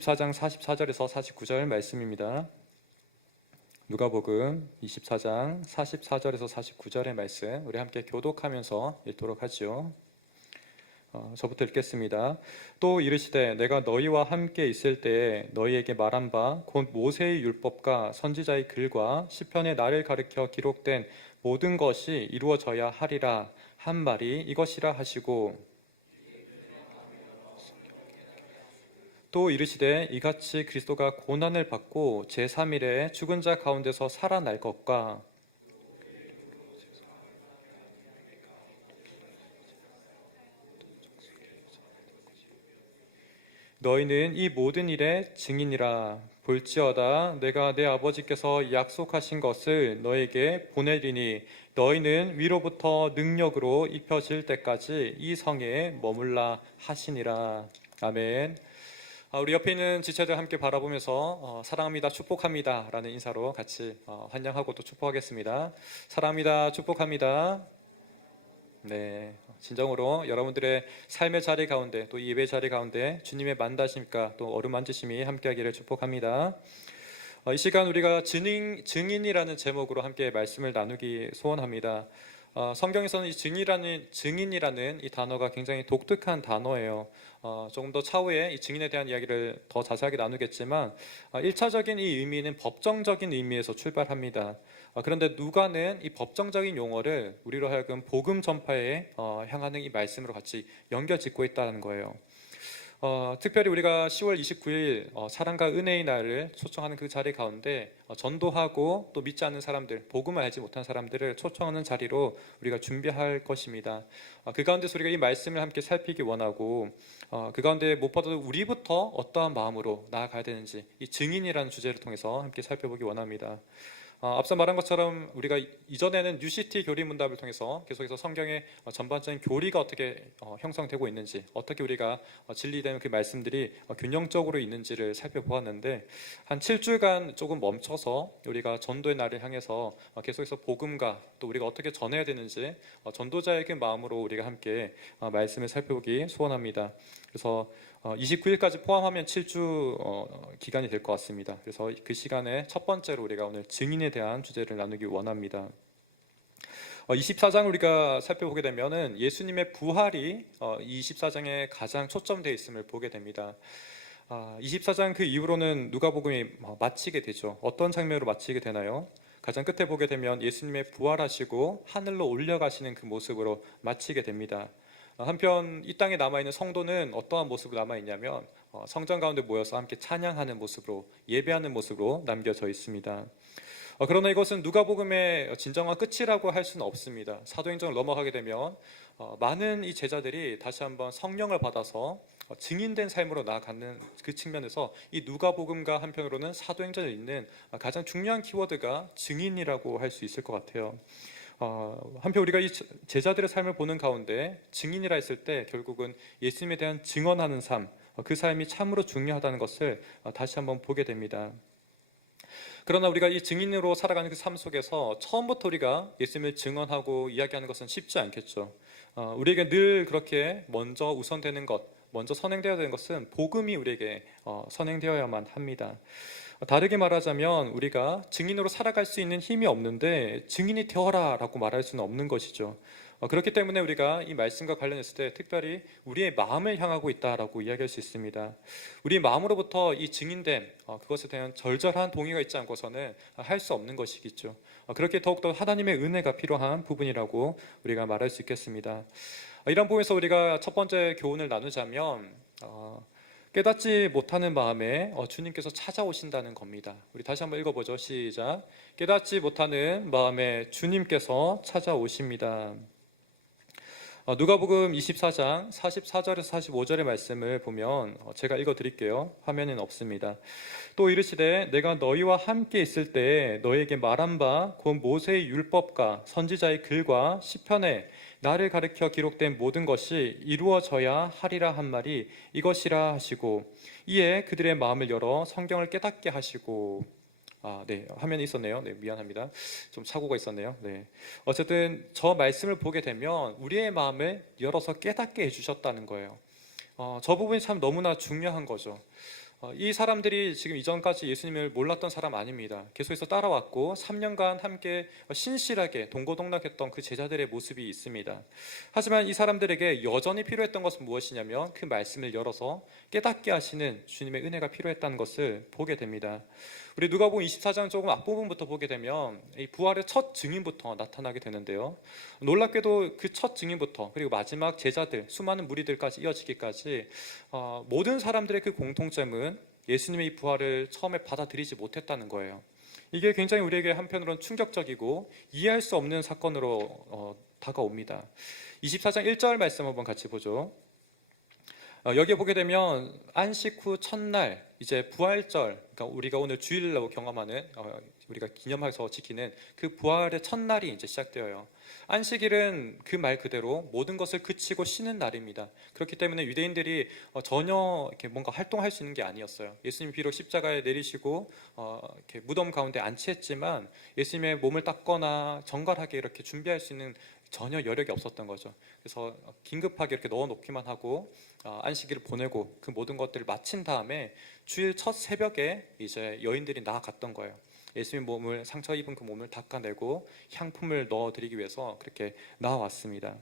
24장 44절에서 49절 말씀입니다. 누가복음 24장 44절에서 49절의 말씀 우리 함께 교독하면서 읽도록 하죠. 저부터 읽겠습니다. 또 이르시되 내가 너희와 함께 있을 때에 너희에게 말한 바 곧 모세의 율법과 선지자의 글과 시편의 나를 가르쳐 기록된 모든 것이 이루어져야 하리라 한 말이 이것이라 하시고, 또 이르시되 이같이 그리스도가 고난을 받고 제3일에 죽은 자 가운데서 살아날 것과 너희는 이 모든 일의 증인이라. 볼지어다 내가 내 아버지께서 약속하신 것을 너에게 보내리니 너희는 위로부터 능력으로 입혀질 때까지 이 성에 머물라 하시니라. 아멘. 우리 옆에 있는 지체들 함께 바라보면서 사랑합니다, 축복합니다 라는 인사로 같이 환영하고 또 축복하겠습니다. 사랑합니다, 축복합니다. 네, 진정으로 여러분들의 삶의 자리 가운데 또 예배 자리 가운데 주님의 만나심과 또 어루만지심이 함께하기를 축복합니다. 이 시간 우리가 증인이라는 제목으로 함께 말씀을 나누기 소원합니다. 성경에서는 이 증인이라는 이 단어가 굉장히 독특한 단어예요. 조금 더 차후에 이 증인에 대한 이야기를 더 자세하게 나누겠지만 1차적인 이 의미는 법정적인 의미에서 출발합니다. 그런데 누가는 이 법정적인 용어를 우리로 하여금 복음 전파에 향하는 이 말씀으로 같이 연결 짓고 있다는 거예요. 특별히 우리가 10월 29일 사랑과 은혜의 날을 초청하는 그 자리 가운데 전도하고 또 믿지 않는 사람들, 복음을 알지 못한 사람들을 초청하는 자리로 우리가 준비할 것입니다. 그 가운데서 우리가 이 말씀을 함께 살피기 원하고, 그 가운데 무엇보다도 우리부터 어떠한 마음으로 나아가야 되는지 이 증인이라는 주제를 통해서 함께 살펴보기 원합니다. 앞서 말한 것처럼 우리가 이전에는 뉴시티 교리 문답을 통해서 계속해서 성경의 전반적인 교리가 어떻게 형성되고 있는지, 어떻게 우리가 진리된 그 말씀들이 균형적으로 있는지를 살펴보았는데, 한 7주간 조금 멈춰서 우리가 전도의 날을 향해서 계속해서 복음과 또 우리가 어떻게 전해야 되는지 전도자의 그 마음으로 우리가 함께 말씀을 살펴보기 소원합니다. 그래서 29일까지 포함하면 7주 기간이 될 것 같습니다. 그래서 그 시간에 첫 번째로 우리가 오늘 증인에 대한 주제를 나누기 원합니다. 24장 우리가 살펴보게 되면은 예수님의 부활이 24장에 가장 초점되어 있음을 보게 됩니다. 24장 그 이후로는 누가복음이 마치게 되죠. 어떤 장면으로 마치게 되나요? 가장 끝에 보게 되면 예수님의 부활하시고 하늘로 올려가시는 그 모습으로 마치게 됩니다. 한편 이 땅에 남아있는 성도는 어떠한 모습으로 남아있냐면 성전 가운데 모여서 함께 찬양하는 모습으로, 예배하는 모습으로 남겨져 있습니다. 그러나 이것은 누가복음의 진정한 끝이라고 할 수는 없습니다. 사도행전을 넘어가게 되면 많은 이 제자들이 다시 한번 성령을 받아서 증인된 삶으로 나아가는 그 측면에서 이 누가복음과 한편으로는 사도행전을 읽는 가장 중요한 키워드가 증인이라고 할 수 있을 것 같아요. 한편 우리가 이 제자들의 삶을 보는 가운데 증인이라 했을 때 결국은 예수님에 대한 증언하는 삶, 그 삶이 참으로 중요하다는 것을 다시 한번 보게 됩니다. 그러나 우리가 이 증인으로 살아가는 그 삶 속에서 처음부터 우리가 예수님을 증언하고 이야기하는 것은 쉽지 않겠죠. 우리에게 늘 그렇게 먼저 우선되는 것, 먼저 선행되어야 되는 것은 복음이 우리에게 선행되어야만 합니다. 다르게 말하자면 우리가 증인으로 살아갈 수 있는 힘이 없는데 증인이 되어라 라고 말할 수는 없는 것이죠. 그렇기 때문에 우리가 이 말씀과 관련했을 때 특별히 우리의 마음을 향하고 있다라고 이야기할 수 있습니다. 우리의 마음으로부터 이 증인됨, 그것에 대한 절절한 동의가 있지 않고서는 할 수 없는 것이겠죠. 그렇게 더욱더 하나님의 은혜가 필요한 부분이라고 우리가 말할 수 있겠습니다. 이런 부분에서 우리가 첫 번째 교훈을 나누자면 깨닫지 못하는 마음에 주님께서 찾아오신다는 겁니다. 우리 다시 한번 읽어보죠. 시작. 깨닫지 못하는 마음에 주님께서 찾아오십니다. 누가복음 24장 44절에서 45절의 말씀을 보면 제가 읽어드릴게요. 화면에는 없습니다. 또 이르시되 내가 너희와 함께 있을 때에 너희에게 말한 바 곧 모세의 율법과 선지자의 글과 시편에 나를 가르쳐 기록된 모든 것이 이루어져야 하리라 한 말이 이것이라 하시고, 이에 그들의 마음을 열어 성경을 깨닫게 하시고. 네, 화면에 있었네요. 네, 미안합니다. 좀 착오가 있었네요. 네. 어쨌든 저 말씀을 보게 되면 우리의 마음을 열어서 깨닫게 해주셨다는 거예요. 저 부분이 참 너무나 중요한 거죠. 이 사람들이 지금 이전까지 예수님을 몰랐던 사람 아닙니다. 계속해서 따라왔고 3년간 함께 신실하게 동고동락했던 그 제자들의 모습이 있습니다. 하지만 이 사람들에게 여전히 필요했던 것은 무엇이냐면 그 말씀을 열어서 깨닫게 하시는 주님의 은혜가 필요했다는 것을 보게 됩니다. 우리 누가복음 24장 조금 앞부분부터 보게 되면 이 부활의 첫 증인부터 나타나게 되는데요. 놀랍게도 그 첫 증인부터 그리고 마지막 제자들, 수많은 무리들까지 이어지기까지 모든 사람들의 그 공통점은 예수님의 이 부활을 처음에 받아들이지 못했다는 거예요. 이게 굉장히 우리에게 한편으로는 충격적이고 이해할 수 없는 사건으로 다가옵니다. 24장 1절 말씀 한번 같이 보죠. 여기에 보게 되면 안식 후 첫날 이제 부활절, 그러니까 우리가 오늘 주일로 경험하는 우리가 기념해서 지키는 그 부활의 첫날이 이제 시작되어요. 안식일은 그 말 그대로 모든 것을 그치고 쉬는 날입니다. 그렇기 때문에 유대인들이 전혀 이렇게 뭔가 활동할 수 있는 게 아니었어요. 예수님 비록 십자가에 내리시고 이렇게 무덤 가운데 안치했지만 예수님의 몸을 닦거나 정갈하게 이렇게 준비할 수 있는 전혀 여력이 없었던 거죠. 그래서 긴급하게 이렇게 넣어놓기만 하고 안식일을 보내고 그 모든 것들을 마친 다음에 주일 첫 새벽에 이제 여인들이 나아갔던 거예요. 예수님 몸을, 상처 입은 그 몸을 닦아내고 향품을 넣어드리기 위해서 그렇게 나아왔습니다.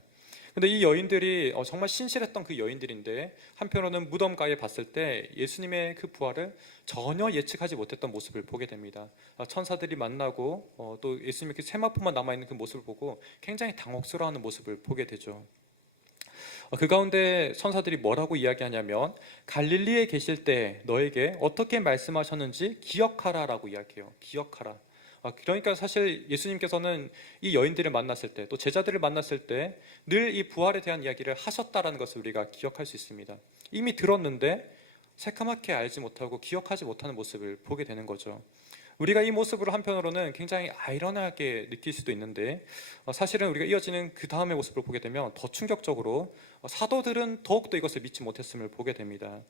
근데 이 여인들이 정말 신실했던 그 여인들인데 한편으로는 무덤가에 봤을 때 예수님의 그 부활을 전혀 예측하지 못했던 모습을 보게 됩니다. 천사들이 만나고 또 예수님의 그 세마포만 남아있는 그 모습을 보고 굉장히 당혹스러워하는 모습을 보게 되죠. 그 가운데 천사들이 뭐라고 이야기하냐면 갈릴리에 계실 때 너에게 어떻게 말씀하셨는지 기억하라라고 이야기해요. 기억하라. 그러니까 사실 예수님께서는 이 여인들을 만났을 때 또 제자들을 만났을 때 늘 이 부활에 대한 이야기를 하셨다라는 것을 우리가 기억할 수 있습니다. 이미 들었는데 새까맣게 알지 못하고 기억하지 못하는 모습을 보게 되는 거죠. 우리가 이 모습으로 한편으로는 굉장히 아이러니하게 느낄 수도 있는데 사실은 우리가 이어지는 그 다음의 모습을 보게 되면 더 충격적으로 사도들은 더욱더 이것을 믿지 못했음을 보게 됩니다.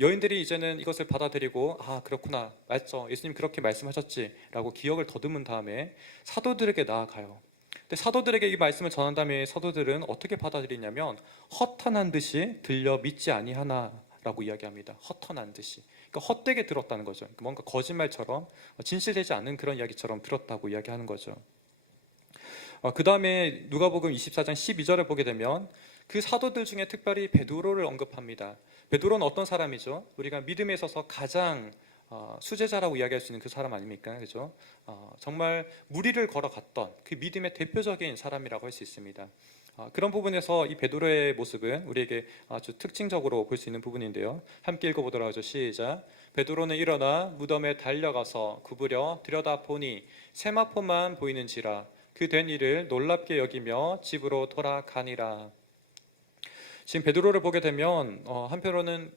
여인들이 이제는 이것을 받아들이고 그렇구나, 맞죠, 예수님 그렇게 말씀하셨지 라고 기억을 더듬은 다음에 사도들에게 나아가요. 근데 사도들에게 이 말씀을 전한 다음에 사도들은 어떻게 받아들이냐면 허탄한 듯이 들려 믿지 아니하나 라고 이야기합니다. 허탄한 듯이, 그러니까 헛되게 들었다는 거죠. 뭔가 거짓말처럼 진실되지 않은 그런 이야기처럼 들었다고 이야기하는 거죠. 그 다음에 누가복음 24장 12절을 보게 되면 그 사도들 중에 특별히 베드로를 언급합니다. 베드로는 어떤 사람이죠? 우리가 믿음에 있어서 가장 수제자라고 이야기할 수 있는 그 사람 아닙니까? 그죠? 정말 무리를 걸어갔던 그 믿음의 대표적인 사람이라고 할 수 있습니다. 그런 부분에서 이 베드로의 모습은 우리에게 아주 특징적으로 볼 수 있는 부분인데요. 함께 읽어보도록 하죠. 시작. 베드로는 일어나 무덤에 달려가서 굽으려 들여다보니 세마포만 보이는지라 그 된 일을 놀랍게 여기며 집으로 돌아가니라. 지금 베드로를 보게 되면 한편으로는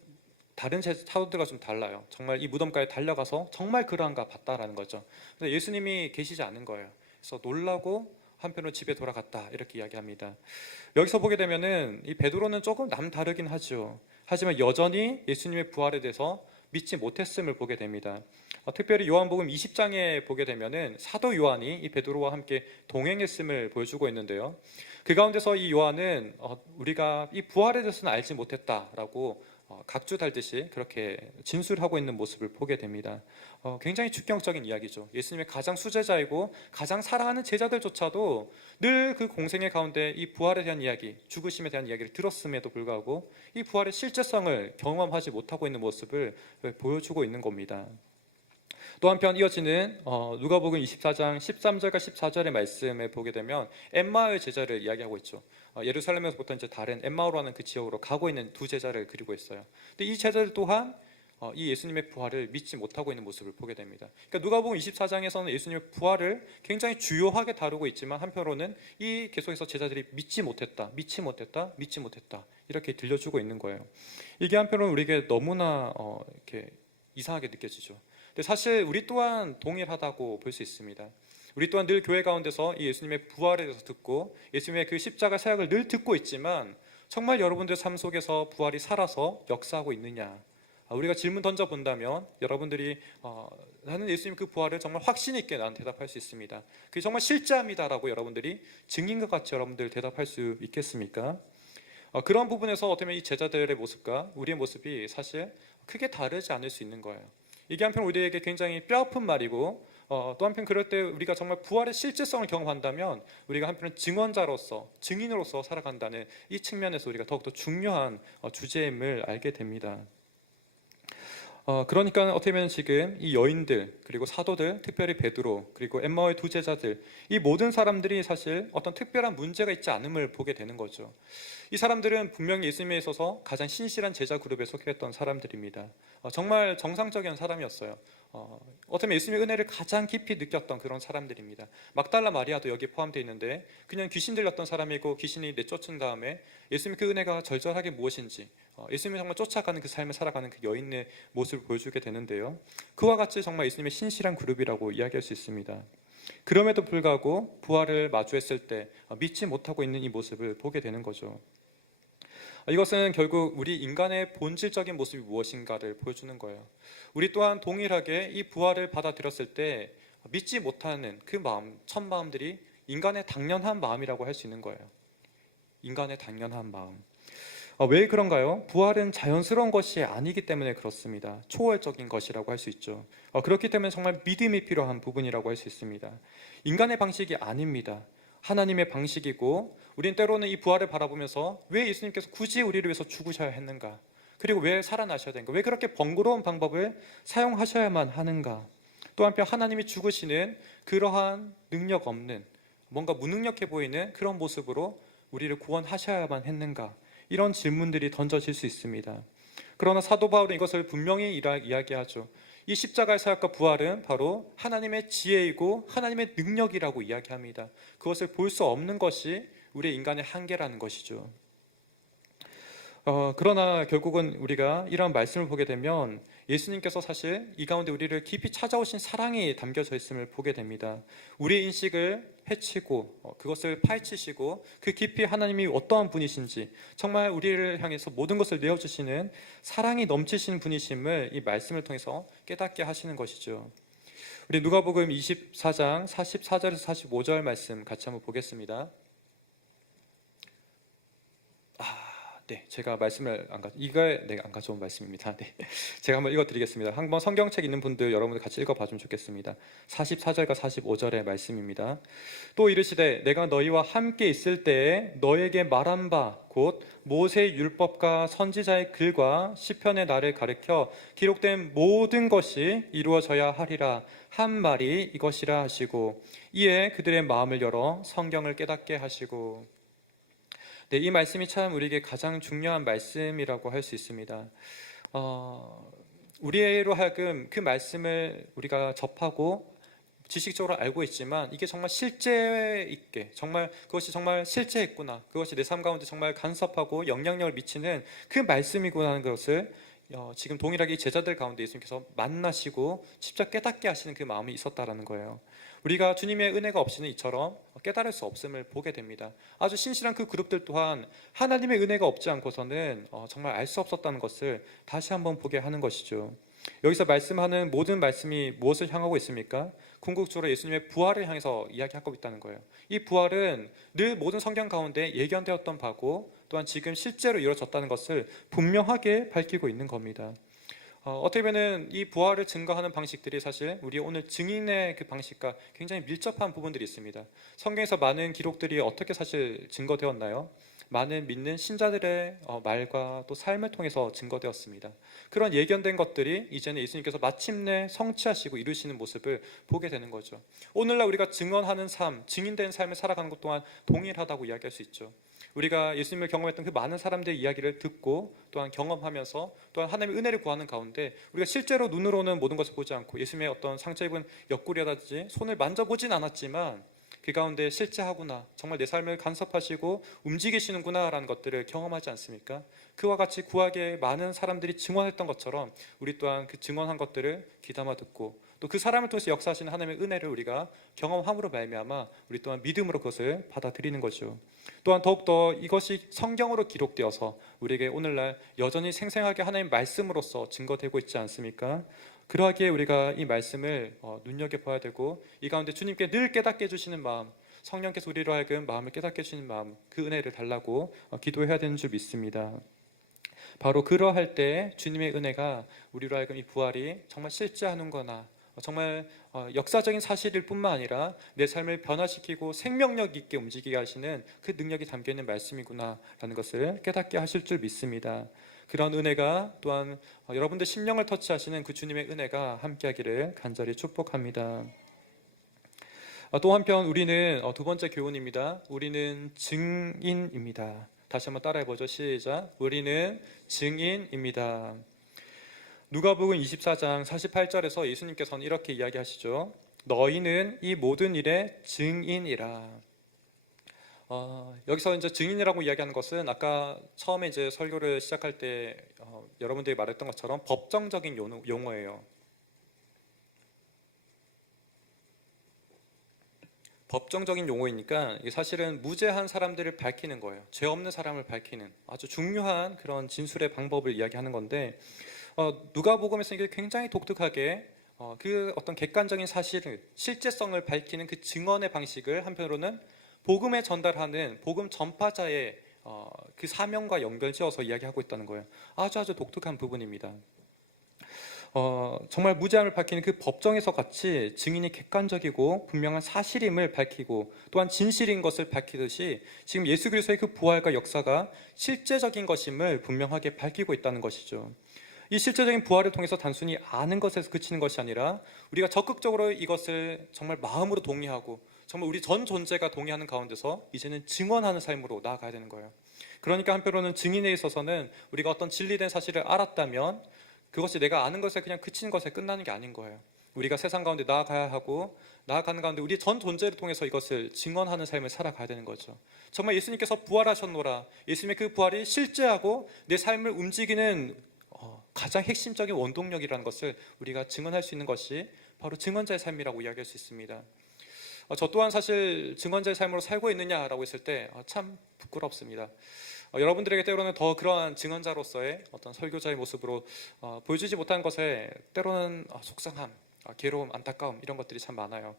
다른 사도들과 좀 달라요. 정말 이 무덤가에 달려가서 정말 그러한가 봤다라는 거죠. 그래서 예수님이 계시지 않은 거예요. 그래서 놀라고 한편으로 집에 돌아갔다 이렇게 이야기합니다. 여기서 보게 되면은 이 베드로는 조금 남다르긴 하죠. 하지만 여전히 예수님의 부활에 대해서 믿지 못했음을 보게 됩니다. 특별히 요한복음 20장에 보게 되면은 사도 요한이 이 베드로와 함께 동행했음을 보여주고 있는데요. 그 가운데서 이 요한은 우리가 이 부활에 대해서는 알지 못했다라고 각주 달듯이 그렇게 진술하고 있는 모습을 보게 됩니다. 굉장히 충격적인 이야기죠. 예수님의 가장 수제자이고 가장 사랑하는 제자들조차도 늘 그 공생의 가운데 이 부활에 대한 이야기, 죽으심에 대한 이야기를 들었음에도 불구하고 이 부활의 실제성을 경험하지 못하고 있는 모습을 보여주고 있는 겁니다. 또 한편 이어지는 누가복음 24장 13절과 14절의 말씀에 보게 되면 엠마의 제자를 이야기하고 있죠. 예루살렘에서부터 이제 다른 엠마오라는 그 지역으로 가고 있는 두 제자를 그리고 있어요. 근데 이 제자들 또한 이 예수님의 부활을 믿지 못하고 있는 모습을 보게 됩니다. 그러니까 누가복음 24장에서는 예수님의 부활을 굉장히 주요하게 다루고 있지만 한편으로는 이 계속해서 제자들이 믿지 못했다 이렇게 들려주고 있는 거예요. 이게 한편으로는 우리에게 너무나 이렇게 이상하게 느껴지죠. 근데 사실 우리 또한 동일하다고 볼 수 있습니다. 우리 또한 늘 교회 가운데서 이 예수님의 부활에 대해서 듣고 예수님의 그 십자가 사역을 늘 듣고 있지만 정말 여러분들 삶 속에서 부활이 살아서 역사하고 있느냐, 우리가 질문 던져본다면 여러분들이 나는 예수님 그 부활을 정말 확신 있게 난 대답할 수 있습니다. 그게 정말 실제합니다라고 여러분들이 증인과 같이 여러분들 대답할 수 있겠습니까? 그런 부분에서 어떻게 보면 이 제자들의 모습과 우리의 모습이 사실 크게 다르지 않을 수 있는 거예요. 이게 한편 우리에게 굉장히 뼈아픈 말이고 또 한편 그럴 때 우리가 정말 부활의 실제성을 경험한다면 우리가 한편은 증언자로서 증인으로서 살아간다는 이 측면에서 우리가 더욱더 중요한 주제임을 알게 됩니다. 그러니까 어떻게 보면 지금 이 여인들 그리고 사도들, 특별히 베드로 그리고 엠마오의 두 제자들, 이 모든 사람들이 사실 어떤 특별한 문제가 있지 않음을 보게 되는 거죠. 이 사람들은 분명히 예수님에 있어서 가장 신실한 제자 그룹에 속했던 사람들입니다. 정말 정상적인 사람이었어요. 어쩌면 예수님의 은혜를 가장 깊이 느꼈던 그런 사람들입니다. 막달라 마리아도 여기에 포함되어 있는데 그냥 귀신 들렸던 사람이고 귀신이 내쫓은 다음에 예수님의 그 은혜가 절절하게 무엇인지 예수님을 정말 쫓아가는 그 삶을 살아가는 그 여인의 모습을 보여주게 되는데요. 그와 같이 정말 예수님의 신실한 그룹이라고 이야기할 수 있습니다. 그럼에도 불구하고 부활을 마주했을 때 믿지 못하고 있는 이 모습을 보게 되는 거죠. 이것은 결국 우리 인간의 본질적인 모습이 무엇인가를 보여주는 거예요. 우리 또한 동일하게 이 부활을 받아들였을 때 믿지 못하는 그 마음, 첫 마음들이 인간의 당연한 마음이라고 할 수 있는 거예요. 인간의 당연한 마음. 왜 그런가요? 부활은 자연스러운 것이 아니기 때문에 그렇습니다. 초월적인 것이라고 할 수 있죠. 그렇기 때문에 정말 믿음이 필요한 부분이라고 할 수 있습니다. 인간의 방식이 아닙니다. 하나님의 방식이고 우린 때로는 이 부활을 바라보면서 왜 예수님께서 굳이 우리를 위해서 죽으셔야 했는가? 그리고 왜 살아나셔야 되는가? 왜 그렇게 번거로운 방법을 사용하셔야만 하는가? 또 한편 하나님이 죽으시는 그러한 능력 없는 뭔가 무능력해 보이는 그런 모습으로 우리를 구원하셔야만 했는가? 이런 질문들이 던져질 수 있습니다. 그러나 사도 바울은 이것을 분명히 이야기하죠. 이 십자가의 사역과 부활은 바로 하나님의 지혜이고 하나님의 능력이라고 이야기합니다. 그것을 볼 수 없는 것이 우리의 인간의 한계라는 것이죠. 그러나 결국은 우리가 이런 말씀을 보게 되면 예수님께서 사실 이 가운데 우리를 깊이 찾아오신 사랑이 담겨져 있음을 보게 됩니다. 우리의 인식을 해치고 그것을 파헤치시고 그 깊이 하나님이 어떠한 분이신지 정말 우리를 향해서 모든 것을 내어주시는 사랑이 넘치신 분이심을 이 말씀을 통해서 깨닫게 하시는 것이죠. 우리 누가복음 24장 44절에서 45절 말씀 같이 한번 보겠습니다. 네, 제가 말씀을 안 가져온 말씀입니다. 네, 제가 한번 읽어드리겠습니다. 한번 성경책 있는 분들 여러분들 같이 읽어봐주면 좋겠습니다. 44절과 45절의 말씀입니다. 또 이르시되 내가 너희와 함께 있을 때에 너에게 말한 바 곧 모세의 율법과 선지자의 글과 시편의 나를 가르쳐 기록된 모든 것이 이루어져야 하리라 한 말이 이것이라 하시고 이에 그들의 마음을 열어 성경을 깨닫게 하시고. 네, 이 말씀이 참 우리에게 가장 중요한 말씀이라고 할 수 있습니다. 우리로 하여금 그 말씀을 우리가 접하고 지식적으로 알고 있지만 이게 정말 실제 있게 정말 그것이 정말 실제했구나, 그것이 내 삶 가운데 정말 간섭하고 영향력을 미치는 그 말씀이구나 하는 것을 지금 동일하게 이 제자들 가운데 예수님께서 만나시고 직접 깨닫게 하시는 그 마음이 있었다라는 거예요. 우리가 주님의 은혜가 없이는 이처럼 깨달을 수 없음을 보게 됩니다. 아주 신실한 그 그룹들 또한 하나님의 은혜가 없지 않고서는 정말 알 수 없었다는 것을 다시 한번 보게 하는 것이죠. 여기서 말씀하는 모든 말씀이 무엇을 향하고 있습니까? 궁극적으로 예수님의 부활을 향해서 이야기하고 있다는 거예요. 이 부활은 늘 모든 성경 가운데 예견되었던 바고 또한 지금 실제로 이루어졌다는 것을 분명하게 밝히고 있는 겁니다. 어떻게 보면 이 부활을 증거하는 방식들이 사실 우리 오늘 증인의 그 방식과 굉장히 밀접한 부분들이 있습니다. 성경에서 많은 기록들이 어떻게 사실 증거되었나요? 많은 믿는 신자들의 말과 또 삶을 통해서 증거되었습니다. 그런 예견된 것들이 이제는 예수님께서 마침내 성취하시고 이루시는 모습을 보게 되는 거죠. 오늘날 우리가 증언하는 삶, 증인된 삶을 살아가는 것 또한 동일하다고 이야기할 수 있죠. 우리가 예수님을 경험했던 그 많은 사람들의 이야기를 듣고 또한 경험하면서 또한 하나님의 은혜를 구하는 가운데 우리가 실제로 눈으로는 모든 것을 보지 않고 예수님의 어떤 상처 입은 옆구리라든지 손을 만져보진 않았지만 그 가운데 실제하구나, 정말 내 삶을 간섭하시고 움직이시는구나 라는 것들을 경험하지 않습니까? 그와 같이 구하게 많은 사람들이 증언했던 것처럼 우리 또한 그 증언한 것들을 귀담아 듣고 또 그 사람을 통해서 역사하시는 하나님의 은혜를 우리가 경험함으로 말미암아 우리 또한 믿음으로 그것을 받아들이는 거죠. 또한 더욱더 이것이 성경으로 기록되어서 우리에게 오늘날 여전히 생생하게 하나님의 말씀으로서 증거되고 있지 않습니까? 그러하기에 우리가 이 말씀을 눈여겨봐야 되고 이 가운데 주님께 늘 깨닫게 해주시는 마음, 성령께서 우리로 하여금 마음을 깨닫게 해주시는 마음, 그 은혜를 달라고 기도해야 되는 줄 믿습니다. 바로 그러할 때 주님의 은혜가 우리로 하여금 이 부활이 정말 실제하는 거나 정말 역사적인 사실일 뿐만 아니라 내 삶을 변화시키고 생명력 있게 움직이게 하시는 그 능력이 담겨있는 말씀이구나라는 것을 깨닫게 하실 줄 믿습니다. 그런 은혜가 또한 여러분들 심령을 터치하시는 그 주님의 은혜가 함께하기를 간절히 축복합니다. 또 한편 우리는 두 번째 교훈입니다. 우리는 증인입니다. 다시 한번 따라해보죠. 시작. 우리는 증인입니다. 누가복음 24장 48절에서 예수님께서는 이렇게 이야기하시죠. 너희는 이 모든 일의 증인이라. 여기서 이제 증인이라고 이야기하는 것은 아까 처음에 이제 설교를 시작할 때 여러분들이 말했던 것처럼 법정적인 용어예요. 법정적인 용어이니까 이게 사실은 무죄한 사람들을 밝히는 거예요. 죄 없는 사람을 밝히는 아주 중요한 그런 진술의 방법을 이야기하는 건데 누가복음에서 이게 굉장히 독특하게 그 어떤 객관적인 사실을 실제성을 밝히는 그 증언의 방식을 한편으로는 복음에 전달하는 복음 전파자의 그 사명과 연결지어서 이야기하고 있다는 거예요. 아주 독특한 부분입니다. 정말 무죄함을 밝히는 그 법정에서 같이 증인이 객관적이고 분명한 사실임을 밝히고 또한 진실인 것을 밝히듯이 지금 예수 그리스도의 그 부활과 역사가 실제적인 것임을 분명하게 밝히고 있다는 것이죠. 이 실제적인 부활을 통해서 단순히 아는 것에서 그치는 것이 아니라 우리가 적극적으로 이것을 정말 마음으로 동의하고 정말 우리 전 존재가 동의하는 가운데서 이제는 증언하는 삶으로 나아가야 되는 거예요. 그러니까 한편으로는 증인에 있어서는 우리가 어떤 진리된 사실을 알았다면 그것이 내가 아는 것에 그냥 그치는 것에 끝나는 게 아닌 거예요. 우리가 세상 가운데 나아가야 하고 나아가는 가운데 우리 전 존재를 통해서 이것을 증언하는 삶을 살아가야 되는 거죠. 정말 예수님께서 부활하셨노라. 예수님의 그 부활이 실제하고 내 삶을 움직이는 가장 핵심적인 원동력이라는 것을 우리가 증언할 수 있는 것이 바로 증언자의 삶이라고 이야기할 수 있습니다. 저 또한 사실 증언자의 삶으로 살고 있느냐라고 했을 때 참 부끄럽습니다. 여러분들에게 때로는 더 그러한 증언자로서의 어떤 설교자의 모습으로 보여주지 못한 것에 때로는 속상함, 괴로움, 안타까움 이런 것들이 참 많아요.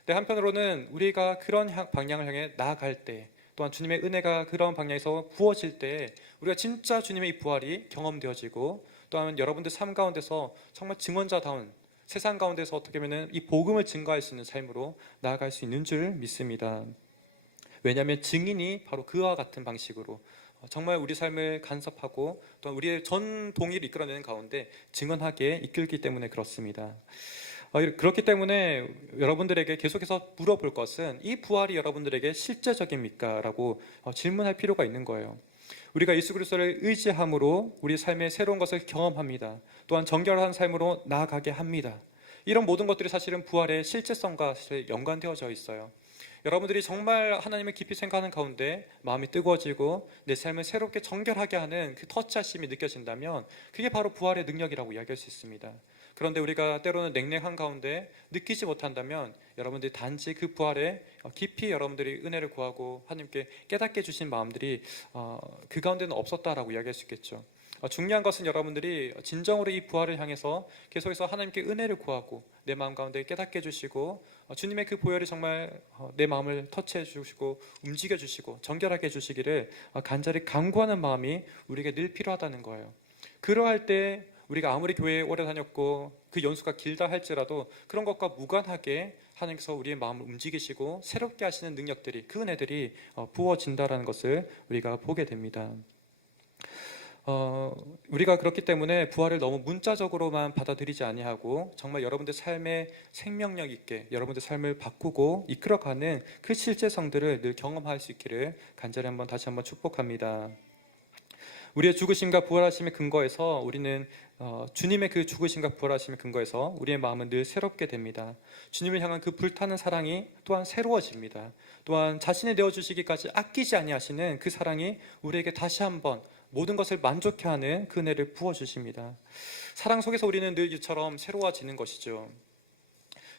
근데 한편으로는 우리가 그런 방향을 향해 나아갈 때 또한 주님의 은혜가 그런 방향에서 부어질 때 우리가 진짜 주님의 이 부활이 경험되어지고 또한 여러분들 삶 가운데서 정말 증언자다운 세상 가운데서 어떻게 보면 이 복음을 증거할 수 있는 삶으로 나아갈 수 있는 줄 믿습니다. 왜냐하면 증인이 바로 그와 같은 방식으로 정말 우리 삶을 간섭하고 또 우리의 전 동의를 이끌어내는 가운데 증언하게 이끌기 때문에 그렇습니다. 그렇기 때문에 여러분들에게 계속해서 물어볼 것은 이 부활이 여러분들에게 실제적입니까? 라고 질문할 필요가 있는 거예요. 우리가 예수 그리스도를 의지함으로 우리 삶의 새로운 것을 경험합니다. 또한 정결한 삶으로 나아가게 합니다. 이런 모든 것들이 사실은 부활의 실제성과 사실 연관되어져 있어요. 여러분들이 정말 하나님을 깊이 생각하는 가운데 마음이 뜨거워지고 내 삶을 새롭게 정결하게 하는 그 터치하심이 느껴진다면 그게 바로 부활의 능력이라고 이야기할 수 있습니다. 그런데 우리가 때로는 냉랭한 가운데 느끼지 못한다면 여러분들이 단지 그 부활에 깊이 여러분들이 은혜를 구하고 하나님께 깨닫게 주신 마음들이 그 가운데는 없었다라고 이야기할 수 있겠죠. 중요한 것은 여러분들이 진정으로 이 부활을 향해서 계속해서 하나님께 은혜를 구하고 내 마음 가운데 깨닫게 해주시고 주님의 그 보혈이 정말 내 마음을 터치해 주시고 움직여 주시고 정결하게 해주시기를 간절히 간구하는 마음이 우리에게 늘 필요하다는 거예요. 그러할 때 우리가 아무리 교회에 오래 다녔고 그 연수가 길다 할지라도 그런 것과 무관하게 하나님께서 우리의 마음을 움직이시고 새롭게 하시는 능력들이 그 은혜들이 부어진다라는 것을 우리가 보게 됩니다. 우리가 그렇기 때문에 부활을 너무 문자적으로만 받아들이지 아니하고 정말 여러분들 삶에 생명력 있게 여러분들 삶을 바꾸고 이끌어가는 그 실제성들을 늘 경험할 수 있기를 간절히 다시 한번 축복합니다. 우리의 죽으심과 부활하심의 근거에서 우리는 주님의 그 죽으심과 부활하심의 근거에서 우리의 마음은 늘 새롭게 됩니다. 주님을 향한 그 불타는 사랑이 또한 새로워집니다. 또한 자신이 내어주시기까지 아끼지 아니하시는 그 사랑이 우리에게 다시 한번 모든 것을 만족해 하는 그 은혜를 부어주십니다. 사랑 속에서 우리는 늘 이처럼 새로워지는 것이죠.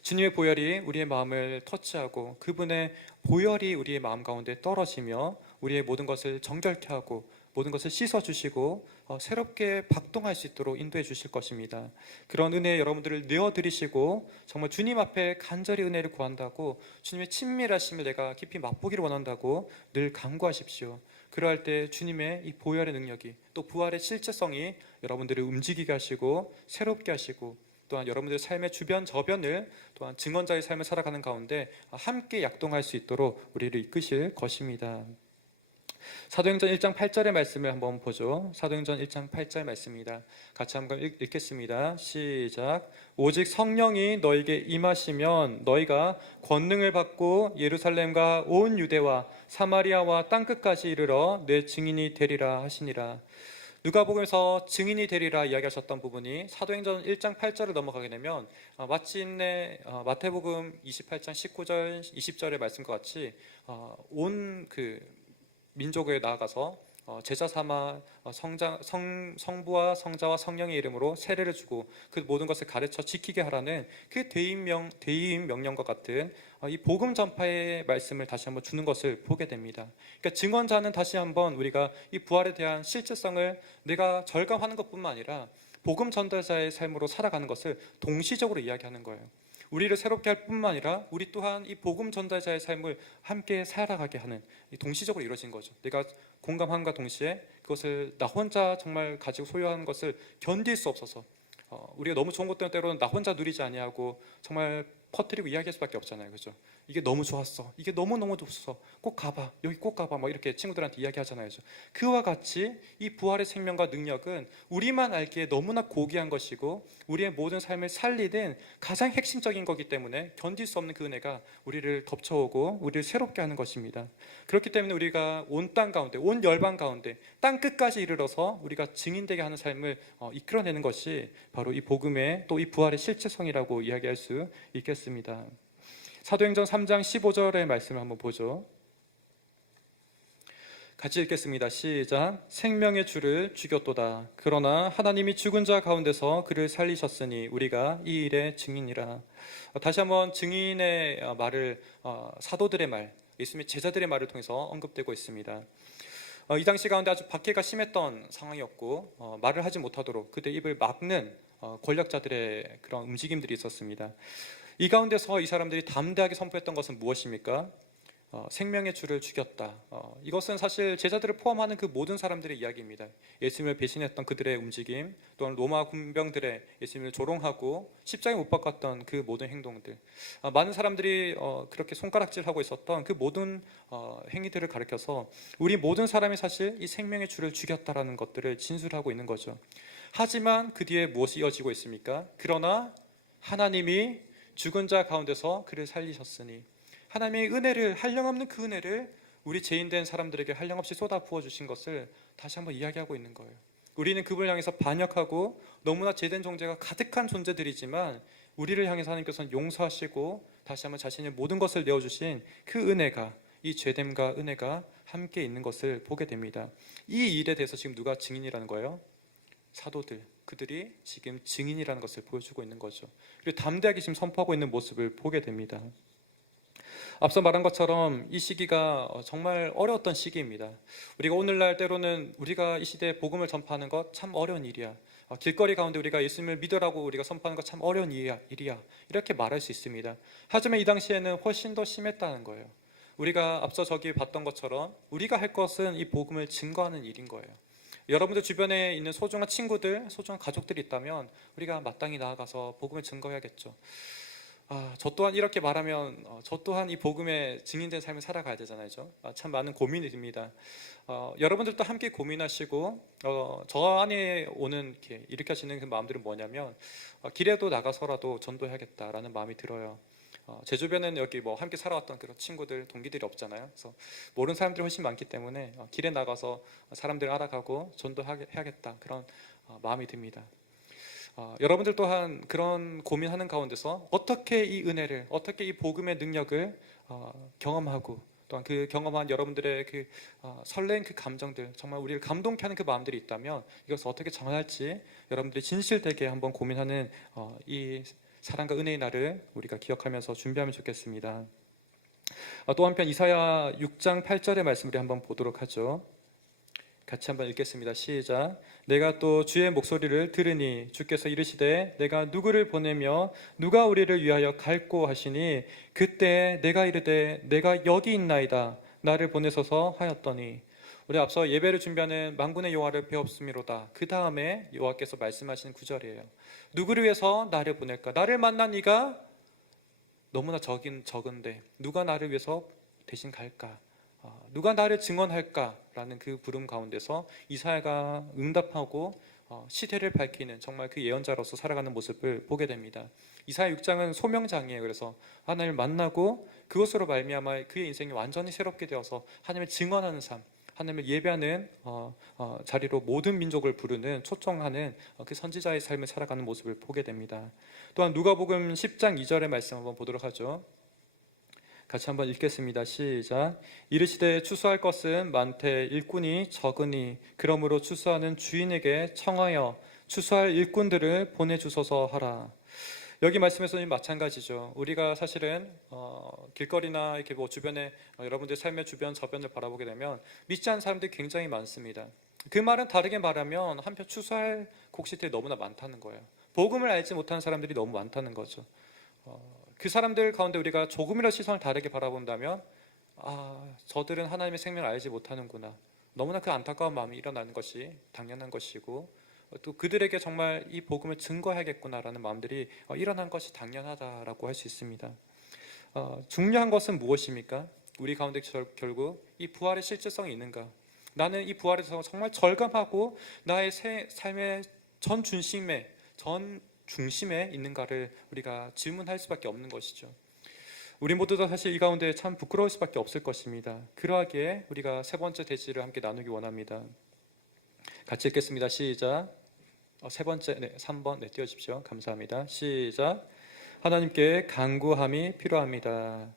주님의 보혈이 우리의 마음을 터치하고 그분의 보혈이 우리의 마음 가운데 떨어지며 우리의 모든 것을 정결케 하고 모든 것을 씻어주시고 새롭게 박동할 수 있도록 인도해 주실 것입니다. 그런 은혜에 여러분들을 내어드리시고 정말 주님 앞에 간절히 은혜를 구한다고 주님의 친밀하심을 내가 깊이 맛보기를 원한다고 늘 간구하십시오. 그러할 때 주님의 이 보혈의 능력이 또 부활의 실제성이 여러분들을 움직이게 하시고 새롭게 하시고 또한 여러분들의 삶의 주변 저변을 또한 증언자의 삶을 살아가는 가운데 함께 약동할 수 있도록 우리를 이끄실 것입니다. 사도행전 1장 8절의 말씀을 한번 보죠. 사도행전 1장 8절 말씀입니다. 같이 한번 읽겠습니다. 시작. 오직 성령이 너에게 임하시면 너희가 권능을 받고 예루살렘과 온 유대와 사마리아와 땅끝까지 이르러 내 증인이 되리라 하시니라. 누가복음에서 증인이 되리라 이야기하셨던 부분이 사도행전 1장 8절을 넘어가게 되면 마침내 마태복음 28장 19절 20절의 말씀과 같이 온 민족에 나아가서 제자 삼아 성부와 성자와 성령의 이름으로 세례를 주고 그 모든 것을 가르쳐 지키게 하라는 그 대임 명령과 같은 이 복음 전파의 말씀을 다시 한번 주는 것을 보게 됩니다. 그러니까 증언자는 다시 한번 우리가 이 부활에 대한 실제성을 내가 절감하는 것뿐만 아니라 복음 전달자의 삶으로 살아가는 것을 동시적으로 이야기하는 거예요. 우리를 새롭게 할 뿐만 아니라 우리 또한 이 복음 전달자의 삶을 함께 살아가게 하는 동시적으로 이루어진 거죠. 내가 공감함과 동시에 그것을 나 혼자 정말 가지고 소유하는 것을 견딜 수 없어서 우리가 너무 좋은 것들은 때로는 나 혼자 누리지 아니하고 정말 퍼뜨리고 이야기할 수밖에 없잖아요. 그죠? 이게 너무 좋았어. 이게 너무너무 좋았어. 꼭 가봐. 여기 꼭 가봐. 막 이렇게 친구들한테 이야기하잖아요. 그죠? 그와 같이 이 부활의 생명과 능력은 우리만 알기에 너무나 고귀한 것이고 우리의 모든 삶을 살리는 가장 핵심적인 거기 때문에 견딜 수 없는 그 은혜가 우리를 덮쳐오고 우리를 새롭게 하는 것입니다. 그렇기 때문에 우리가 온 땅 가운데, 온 열방 가운데 땅 끝까지 이르러서 우리가 증인되게 하는 삶을 이끌어내는 것이 바로 이 복음의 또 이 부활의 실체성이라고 이야기할 수 있겠습니다. 사도행전 3장 15절의 말씀을 한번 보죠. 같이 읽겠습니다. 시작. 생명의 주를 죽였도다. 그러나 하나님이 죽은 자 가운데서 그를 살리셨으니 우리가 이 일의 증인이라. 다시 한번 증인의 말을 사도들의 말, 예수님의 제자들의 말을 통해서 언급되고 있습니다. 이 당시 가운데 아주 박해가 심했던 상황이었고 말을 하지 못하도록 그들 입을 막는 권력자들의 그런 움직임들이 있었습니다. 이 가운데서 이 사람들이 담대하게 선포했던 것은 무엇입니까? 생명의 주를 죽였다. 이것은 사실 제자들을 포함하는 그 모든 사람들의 이야기입니다. 예수님을 배신했던 그들의 움직임, 또한 로마 군병들의 예수님을 조롱하고 십자가에 못 박았던 그 모든 행동들, 많은 사람들이 그렇게 손가락질하고 있었던 그 모든 행위들을 가리켜서 우리 모든 사람이 사실 이 생명의 주를 죽였다라는 것들을 진술하고 있는 거죠. 하지만 그 뒤에 무엇이 이어지고 있습니까? 그러나 하나님이 죽은 자 가운데서 그를 살리셨으니, 하나님의 은혜를, 한량없는 그 은혜를 우리 죄인된 사람들에게 한량없이 쏟아 부어주신 것을 다시 한번 이야기하고 있는 거예요. 우리는 그분을 향해서 반역하고 너무나 죄된 존재가 가득한 존재들이지만 우리를 향해서 하나님께서는 용서하시고 다시 한번 자신의 모든 것을 내어주신 그 은혜가, 이 죄됨과 은혜가 함께 있는 것을 보게 됩니다. 이 일에 대해서 지금 누가 증인이라는 거예요? 사도들, 그들이 지금 증인이라는 것을 보여주고 있는 거죠. 그리고 담대하게 지금 선포하고 있는 모습을 보게 됩니다. 앞서 말한 것처럼 이 시기가 정말 어려웠던 시기입니다. 우리가 오늘날 때로는 우리가 이 시대에 복음을 전파하는 것 참 어려운 일이야. 길거리 가운데 우리가 예수님을 믿으라고 우리가 선포하는 것 참 어려운 일이야. 이렇게 말할 수 있습니다. 하지만 이 당시에는 훨씬 더 심했다는 거예요. 우리가 앞서 저기 봤던 것처럼 우리가 할 것은 이 복음을 증거하는 일인 거예요. 여러분들 주변에 있는 소중한 친구들, 소중한 가족들이 있다면 우리가 마땅히 나아가서 복음을 증거해야겠죠. 저 또한 이렇게 말하면 저 또한 이 복음의 증인된 삶을 살아가야 되잖아요. 참 많은 고민이 듭니다. 여러분들도 함께 고민하시고 저 안에 오는 이렇게 일으켜지는 그 마음들은 뭐냐면 길에도 나가서라도 전도해야겠다라는 마음이 들어요. 제 주변에는 여기 함께 살아왔던 그런 친구들, 동기들이 없잖아요. 그래서 모르는 사람들이 훨씬 많기 때문에 길에 나가서 사람들 알아가고 전도해야겠다, 그런 마음이 듭니다. 여러분들 또한 그런 고민하는 가운데서 어떻게 이 은혜를, 어떻게 이 복음의 능력을 경험하고 또한 그 경험한 여러분들의 그 설레는 그 감정들, 정말 우리를 감동케 하는 그 마음들이 있다면 이것을 어떻게 전할지 여러분들이 진실되게 한번 고민하는 이 사랑과 은혜의 날을 우리가 기억하면서 준비하면 좋겠습니다. 또 한편 이사야 6장 8절의 말씀을 한번 보도록 하죠. 같이 한번 읽겠습니다. 시작. 내가 또 주의 목소리를 들으니 주께서 이르시되 내가 누구를 보내며 누가 우리를 위하여 갈꼬 하시니 그때 내가 이르되 내가 여기 있나이다 나를 보내소서 하였더니. 우리 앞서 예배를 준비하는 만군의 여호와를 배웠음이로다. 그 다음에 여호와께서 말씀하시는 구절이에요. 누구를 위해서 나를 보낼까? 나를 만난 이가 너무나 적은데 누가 나를 위해서 대신 갈까? 누가 나를 증언할까라는 그 부름 가운데서 이사야가 응답하고 시대를 밝히는 정말 그 예언자로서 살아가는 모습을 보게 됩니다. 이사야 6장은 소명장이에요. 그래서 하나님을 만나고 그것으로 말미암아 그의 인생이 완전히 새롭게 되어서 하나님을 증언하는 삶, 하나님을 예배하는 자리로 모든 민족을 부르는 초청하는 그 선지자의 삶을 살아가는 모습을 보게 됩니다. 또한 누가복음 10장 2절의 말씀 한번 보도록 하죠. 같이 한번 읽겠습니다. 시작. 이르시되 추수할 것은 많되 일꾼이 적으니 그러므로 추수하는 주인에게 청하여 추수할 일꾼들을 보내주소서 하라. 여기 말씀에서는 마찬가지죠. 우리가 사실은 길거리나 이렇게 뭐 주변에 여러분들 삶의 주변 저변을 바라보게 되면 믿지 않는 사람들이 굉장히 많습니다. 그 말은 다르게 말하면 한편 추수할 곡식들이 너무나 많다는 거예요. 복음을 알지 못하는 사람들이 너무 많다는 거죠. 그 사람들 가운데 우리가 조금이라도 시선을 다르게 바라본다면 저들은 하나님의 생명을 알지 못하는구나. 너무나 그 안타까운 마음이 일어나는 것이 당연한 것이고 또 그들에게 정말 이 복음을 증거해야겠구나라는 마음들이 일어난 것이 당연하다라고 할 수 있습니다. 중요한 것은 무엇입니까? 우리 가운데 결국 이 부활의 실질성이 있는가? 나는 이 부활에서 정말 절감하고 나의 삶의 전 중심에 있는가를 우리가 질문할 수밖에 없는 것이죠. 우리 모두도 사실 이 가운데 참 부끄러울 수밖에 없을 것입니다. 그러하기에 우리가 세 번째 대지를 함께 나누기 원합니다. 같이 읽겠습니다. 시작. 세 번째, 3번 띄워주십시오. 감사합니다. 시작. 하나님께 간구함이 필요합니다.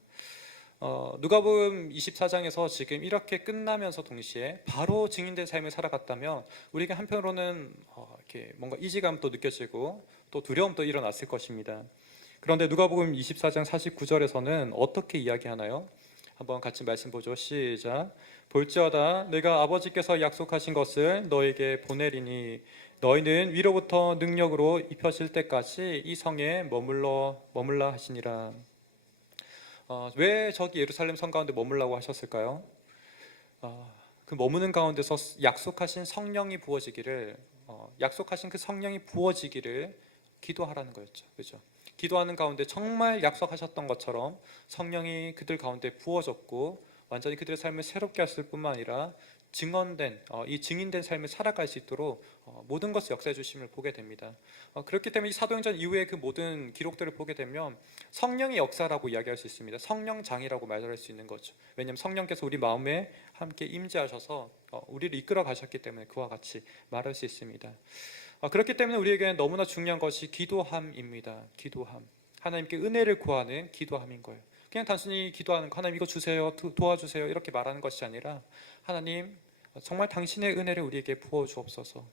누가복음 24장에서 지금 이렇게 끝나면서 동시에 바로 증인된 삶을 살아갔다면 우리가 한편으로는 이렇게 뭔가 이지감도 느껴지고 또 두려움도 일어났을 것입니다. 그런데 누가복음 24장 49절에서는 어떻게 이야기하나요? 한번 같이 말씀 보죠. 시작. 볼지어다 내가 아버지께서 약속하신 것을 너에게 보내리니 너희는 위로부터 능력으로 입혀질 때까지 이 성에 머물라 하시니라. 왜 저기 예루살렘 성 가운데 머물라고 하셨을까요? 그 머무는 가운데서 약속하신 성령이 부어지기를 약속하신 그 성령이 부어지기를 기도하라는 거였죠. 그렇죠? 기도하는 가운데 정말 약속하셨던 것처럼 성령이 그들 가운데 부어졌고 완전히 그들의 삶을 새롭게 하실 뿐만 아니라 이 증인된 삶을 살아갈 수 있도록 모든 것을 역사해 주심을 보게 됩니다. 그렇기 때문에 이 사도행전 이후에 그 모든 기록들을 보게 되면 성령의 역사라고 이야기할 수 있습니다. 성령장이라고 말할 수 있는 거죠. 왜냐하면 성령께서 우리 마음에 함께 임재하셔서 우리를 이끌어 가셨기 때문에 그와 같이 말할 수 있습니다. 그렇기 때문에 우리에게는 너무나 중요한 것이 기도함입니다. 기도함. 하나님께 은혜를 구하는 기도함인 거예요. 그냥 단순히 기도하는 거, 하나님 이거 주세요, 도와주세요 이렇게 말하는 것이 아니라 하나님 정말 당신의 은혜를 우리에게 부어 주옵소서.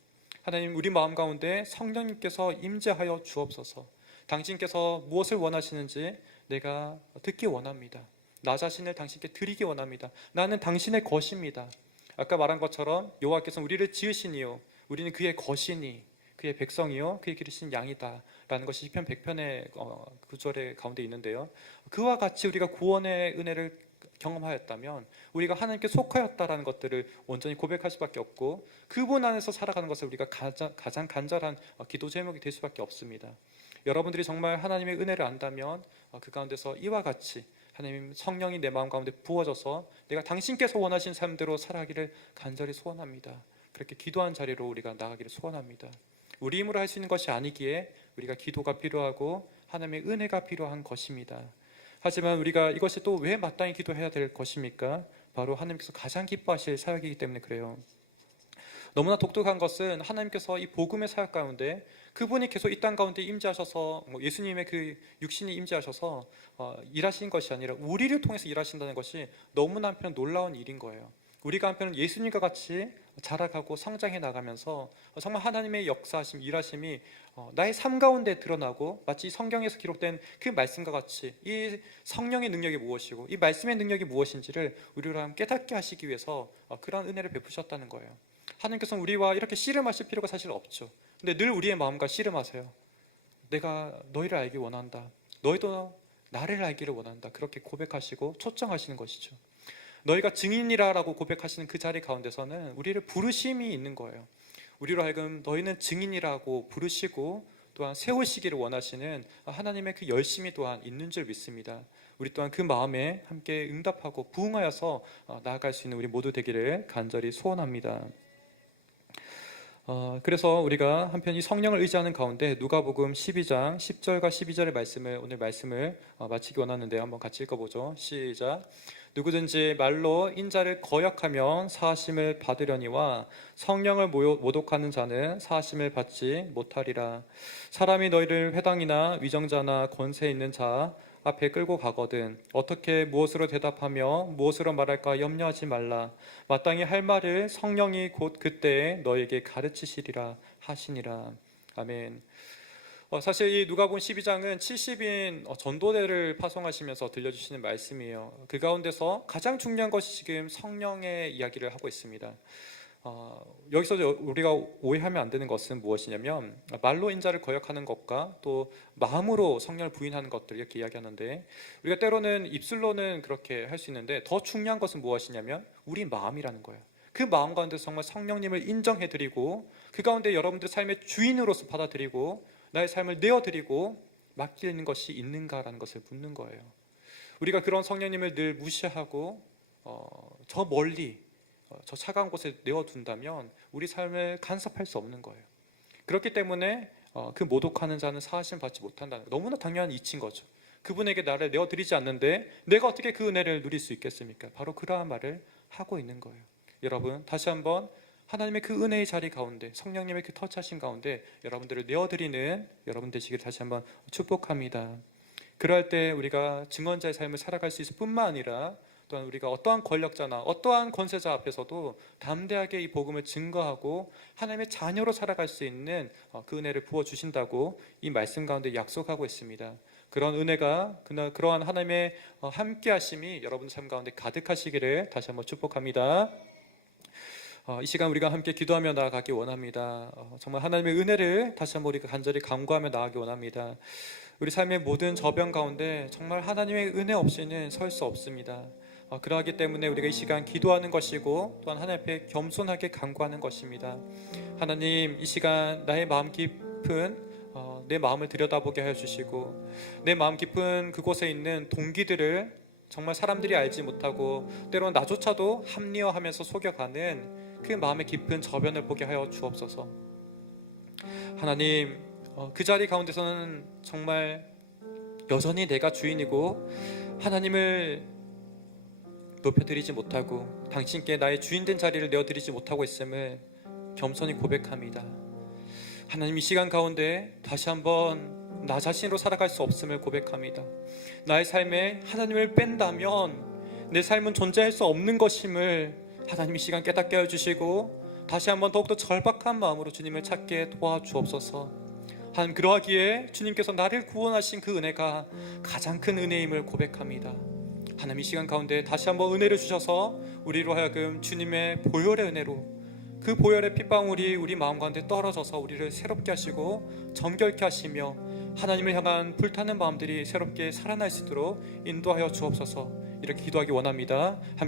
하나님 우리 마음 가운데 성령님께서 임재하여 주옵소서. 당신께서 무엇을 원하시는지 내가 듣기 원합니다. 나 자신을 당신께 드리기 원합니다. 나는 당신의 것입니다. 아까 말한 것처럼 여호와께서는 우리를 지으시니요 우리는 그의 것이니 그의 백성이요 그의 기르신 양이다 라는 것이 시편 100편의 구절의 가운데 있는데요. 그와 같이 우리가 구원의 은혜를 경험하였다면 우리가 하나님께 속하였다라는 것들을 온전히 고백할 수밖에 없고 그분 안에서 살아가는 것을 우리가 가장 간절한 기도 제목이 될 수밖에 없습니다. 여러분들이 정말 하나님의 은혜를 안다면 그 가운데서 이와 같이 하나님 성령이 내 마음 가운데 부어져서 내가 당신께서 원하신 삶대로 살아가기를 간절히 소원합니다. 그렇게 기도한 자리로 우리가 나가기를 소원합니다. 우리 힘으로 할 수 있는 것이 아니기에 우리가 기도가 필요하고 하나님의 은혜가 필요한 것입니다. 하지만 우리가 이것이 또 왜 마땅히 기도해야 될 것입니까? 바로 하나님께서 가장 기뻐하실 사역이기 때문에 그래요. 너무나 독특한 것은 하나님께서 이 복음의 사역 가운데 그분이 계속 이 땅 가운데 임재하셔서 예수님의 그 육신이 임재하셔서 일하신 것이 아니라 우리를 통해서 일하신다는 것이 너무나 한편 놀라운 일인 거예요. 우리가 한편 예수님과 같이 자라가고 성장해 나가면서 정말 하나님의 역사하심, 일하심이 나의 삶 가운데 드러나고 마치 성경에서 기록된 그 말씀과 같이 이 성령의 능력이 무엇이고 이 말씀의 능력이 무엇인지를 우리로 깨닫게 하시기 위해서 그런 은혜를 베푸셨다는 거예요. 하나님께서는 우리와 이렇게 씨름하실 필요가 사실 없죠. 근데 늘 우리의 마음과 씨름하세요. 내가 너희를 알기 원한다. 너희도 나를 알기를 원한다. 그렇게 고백하시고 초청하시는 것이죠. 너희가 증인이라라고 고백하시는 그 자리 가운데서는 우리를 부르심이 있는 거예요. 우리로 하여금 너희는 증인이라고 부르시고 또한 세우시기를 원하시는 하나님의 그 열심이 또한 있는 줄 믿습니다. 우리 또한 그 마음에 함께 응답하고 부응하여서 나아갈 수 있는 우리 모두 되기를 간절히 소원합니다. 그래서 우리가 한편 이 성령을 의지하는 가운데 누가복음 12장 10절과 12절의 말씀을 오늘 말씀을 마치기 원하는데요. 한번 같이 읽어보죠. 시작. 누구든지 말로 인자를 거역하면 사하심을 받으려니와 성령을 모독하는 자는 사하심을 받지 못하리라. 사람이 너희를 회당이나 위정자나 권세 있는 자 앞에 끌고 가거든 어떻게 무엇으로 대답하며 무엇으로 말할까 염려하지 말라. 마땅히 할 말을 성령이 곧 그때에 너에게 가르치시리라 하시니라. 아멘. 사실 이 누가복음 12장은 70인 전도대를 파송하시면서 들려주시는 말씀이에요. 그 가운데서 가장 중요한 것이 지금 성령의 이야기를 하고 있습니다. 여기서 우리가 오해하면 안 되는 것은 무엇이냐면 말로 인자를 거역하는 것과 또 마음으로 성령을 부인하는 것들 이렇게 이야기하는데 우리가 때로는 입술로는 그렇게 할 수 있는데 더 중요한 것은 무엇이냐면 우리 마음이라는 거예요. 그 마음 가운데 정말 성령님을 인정해드리고 그 가운데 여러분들 삶의 주인으로서 받아들이고 나의 삶을 내어드리고 맡기는 것이 있는가라는 것을 묻는 거예요. 우리가 그런 성령님을 늘 무시하고 저 멀리 저 차가운 곳에 내어둔다면 우리 삶을 간섭할 수 없는 거예요. 그렇기 때문에 그 모독하는 자는 사하심 받지 못한다는 너무나 당연한 이치인 거죠. 그분에게 나를 내어드리지 않는데 내가 어떻게 그 은혜를 누릴 수 있겠습니까? 바로 그러한 말을 하고 있는 거예요. 여러분 다시 한번 하나님의 그 은혜의 자리 가운데 성령님의 그 터치하신 가운데 여러분들을 내어드리는 여러분 되시길 다시 한번 축복합니다. 그럴 때 우리가 증언자의 삶을 살아갈 수 있을 뿐만 아니라 또한 우리가 어떠한 권력자나 어떠한 권세자 앞에서도 담대하게 이 복음을 증거하고 하나님의 자녀로 살아갈 수 있는 그 은혜를 부어주신다고 이 말씀 가운데 약속하고 있습니다. 그런 은혜가 그러한 하나님의 함께하심이 여러분 삶 가운데 가득하시기를 다시 한번 축복합니다. 이 시간 우리가 함께 기도하며 나아가기 원합니다. 정말 하나님의 은혜를 다시 한번 우리가 간절히 간구하며 나아가기 원합니다. 우리 삶의 모든 저변 가운데 정말 하나님의 은혜 없이는 설 수 없습니다. 그러하기 때문에 우리가 이 시간 기도하는 것이고 또한 하나님 앞에 겸손하게 간구하는 것입니다. 하나님 이 시간 나의 마음 깊은 내 마음을 들여다보게 하여 주시고 내 마음 깊은 그곳에 있는 동기들을 정말 사람들이 알지 못하고 때로는 나조차도 합리화하면서 속여가는 그 마음의 깊은 저변을 보게 하여 주옵소서. 하나님 그 자리 가운데서는 정말 여전히 내가 주인이고 하나님을 높여드리지 못하고 당신께 나의 주인된 자리를 내어드리지 못하고 있음을 겸손히 고백합니다. 하나님 이 시간 가운데 다시 한번 나 자신으로 살아갈 수 없음을 고백합니다. 나의 삶에 하나님을 뺀다면 내 삶은 존재할 수 없는 것임을 하나님 이 시간 깨닫게 해주시고 다시 한번 더욱더 절박한 마음으로 주님을 찾게 도와주옵소서. 하나님 그러하기에 주님께서 나를 구원하신 그 은혜가 가장 큰 은혜임을 고백합니다. 하나님 이 시간 가운데 다시 한번 은혜를 주셔서 우리로 하여금 주님의 보혈의 은혜로 그 보혈의 핏방울이 우리 마음 가운데 떨어져서 우리를 새롭게 하시고 정결케 하시며 하나님을 향한 불타는 마음들이 새롭게 살아날 수 있도록 인도하여 주옵소서. 이렇게 기도하기 원합니다. 함께